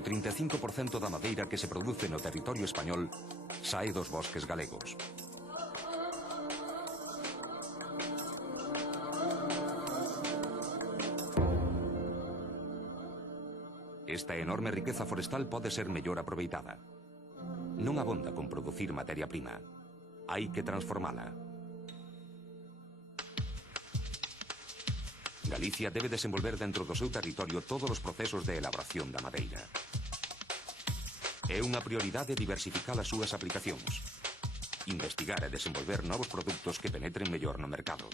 O 35% da madeira que se produce no territorio español sae dos bosques galegos. Esta enorme riqueza forestal pode ser mellor aproveitada. Non abonda con producir materia prima. Hai que transformala. Galicia debe desenvolver dentro do seu territorio todos os procesos de elaboración da madeira. É unha prioridade diversificar as súas aplicacións. Investigar e desenvolver novos produtos que penetren mellor no mercado.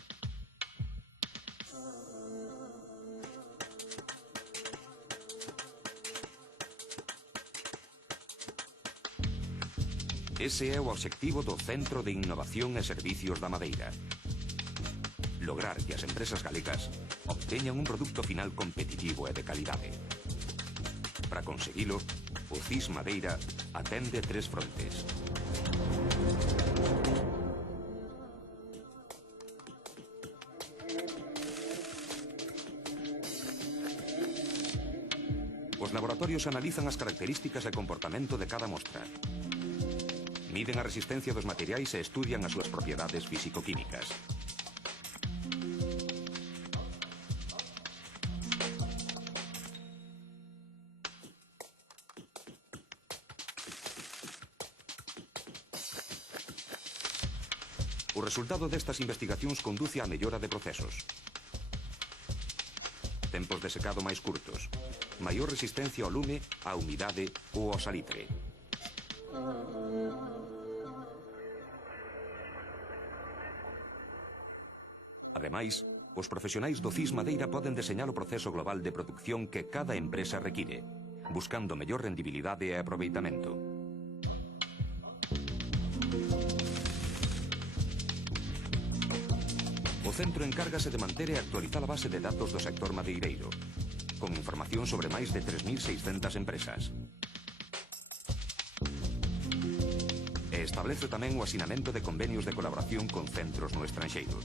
Ese é o obxectivo do Centro de Innovación e Servicios da Madeira. Lograr que as empresas galegas obteñan un produto final competitivo e de calidade. Para conseguilo, o CIS Madeira atende tres frontes. Os laboratorios analizan as características e comportamento de cada mostra. Miden a resistencia dos materiais e estudian as súas propiedades físico-químicas. O resultado destas investigacións conduce á mellora de procesos. Tempos de secado máis curtos, maior resistencia ao lume, á humidade ou ao salitre. Ademais, os profesionais do CIS Madeira poden deseñar o proceso global de producción que cada empresa require, buscando mellor rendibilidade e aproveitamento. O centro encárgase de manter e actualizar a base de datos do sector madeireiro, con información sobre máis de 3.600 empresas. E establece tamén o asinamento de convenios de colaboración con centros no estranxeiro.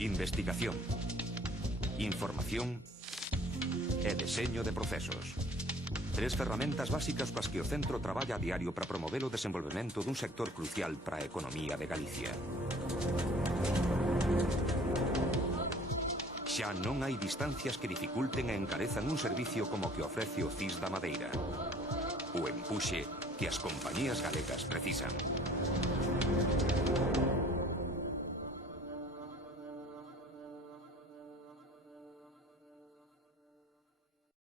Investigación, información e deseño de procesos. Tres ferramentas básicas coas que o centro traballa a diario para promover o desenvolvemento dun sector crucial para a economía de Galicia. Xa non hai distancias que dificulten e encarezan un servicio como que ofrece o CIS da Madeira. O empuxe que as compañías galegas precisan.